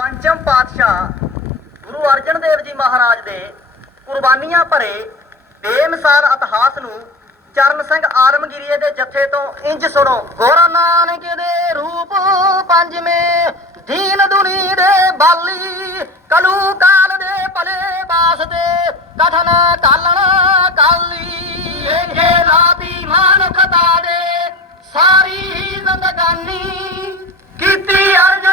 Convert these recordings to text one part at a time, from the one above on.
ਪੰਚਮ ਪਾਤਸ਼ਾਹ ਗੁਰੂ ਅਰਜਨ ਦੇਵ ਜੀ ਮਹਾਰਾਜ ਦੇ ਕੁਰਬਾਨੀਆਂ ਭਰੇ ਬੇਮਿਸਾਲ ਇਤਿਹਾਸ ਨੂੰ ਚਰਨ ਸਿੰਘ ਆਲਮਗੀਰੀਏ ਦੇ ਜੱਥੇ ਤੋਂ ਇੰਜ ਸੁਣੋ। ਗੋਰਾ ਨਾਨਕ ਦੇ ਰੂਪ ਪੰਜਵੇਂ ਦੀਨ ਦੁਨੀ ਦੇ ਬਾਲੀ, ਕਲੂ ਕਾਲ ਦੇ ਭਲੇ ਵਾਸਤੇ ਕਥਨ ਕਾਲਣ ਕਾਲੀ। ਇਹ ਲਾਤੀ ਮਾਨਵਤਾ ਦੇ ਸਾਰੀ ਹੀ ਜ਼ਿੰਦਗਾਨੀ ਕੀਤੀ ਅਰਜਨ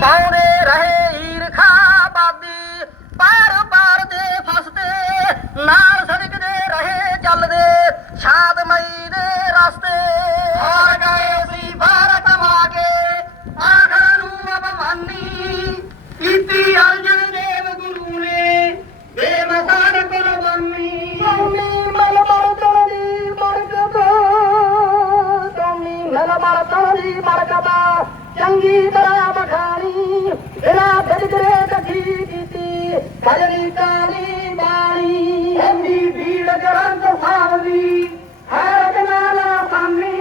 ਪਾਉਂਦੇ ਰਹੇ ਈਰਖਾ ਬਾਦੀ ਪਾਰ ਪਾਰ ਦੇ ਫਸਦੇ, ਨਾਲ ਸੜਕਦੇ ਰਹੇ ਚੱਲਦੇ ਸ਼ਾਂਤਮਈ ਦੇ ਰਸਤੇ। ਹਾਰ ਗਏ ਸੀ ਭਾਰਤ ਮਾਗੇ, ਆਖਰ ਨੂੰ ਅਪਮਾਨੀ ਕੀਤੀ ਅਰਜਨ ਦੇਵ ਗੁਰੂ ਨੇ ਬੇਮਿਸਾਲ ਕੁਰਬਾਨੀ ਸੋਮੀ ਮਲ ਮਲ ਚੜੀ ਮਰਕਤਾ, ਸੋਮੀ ਮਲ ਮਲ ਚੜੀ ਮਰਕਤਾ। ਚੰਗੀ ਤਰ੍ਹਾਂ ਬਖਾਣੀ ਬਿਨਾ ਬਿਜਰੇ ਕੱਢੀ ਕੀਤੀ, ਭਜਨੀ ਕਾਲੀ ਬਾਣੀ, ਇੰਨੀ ਭੀੜ ਗਰੰਤ ਸਾਵਦੀ ਹੈ ਜਨਾਲਾ ਸਾਮੀ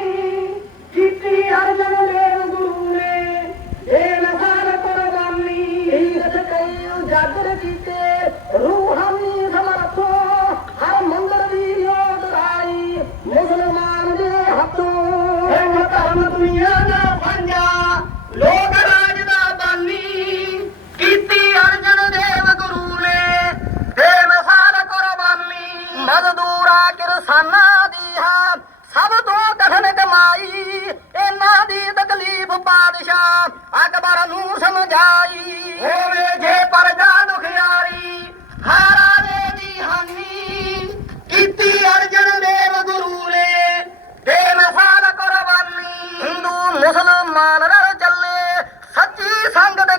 ਕੀਤੀ ਅਰਜਨ ਦੇਵ ਗੁਰੂ ਨੇ ਇਹ ਨਸਾਰ ਕੁਰਬਾਨੀ। ਈਰਤ ਕਈ ਉਜਾਗਰ ਕੀਤੇ ਰੂਹਾਨੀ ਸਮਰਥੋ, ਹਰ ਮੰਦਰ ਦੀ ਲੋਟ ਰਾਈ ਮੁਸਲਮਾਨ ਦੇ ਹੱਥੋਂ ਇਹ ਧਰਮ ਦੁਨੀਆ ਦਾ ਲੋਕ ਰਾਜ ਦਾ ਬਾਨੀ ਕੀਤੀ ਅਰਜਨ ਦੇਵ ਗੁਰੂ ਨੇ ਬੇਮਿਸਾਲ ਕੁਰਬਾਨੀ। ਮਜ਼ਦੂਰਾ ਕਿਰਸਾਨਾਂ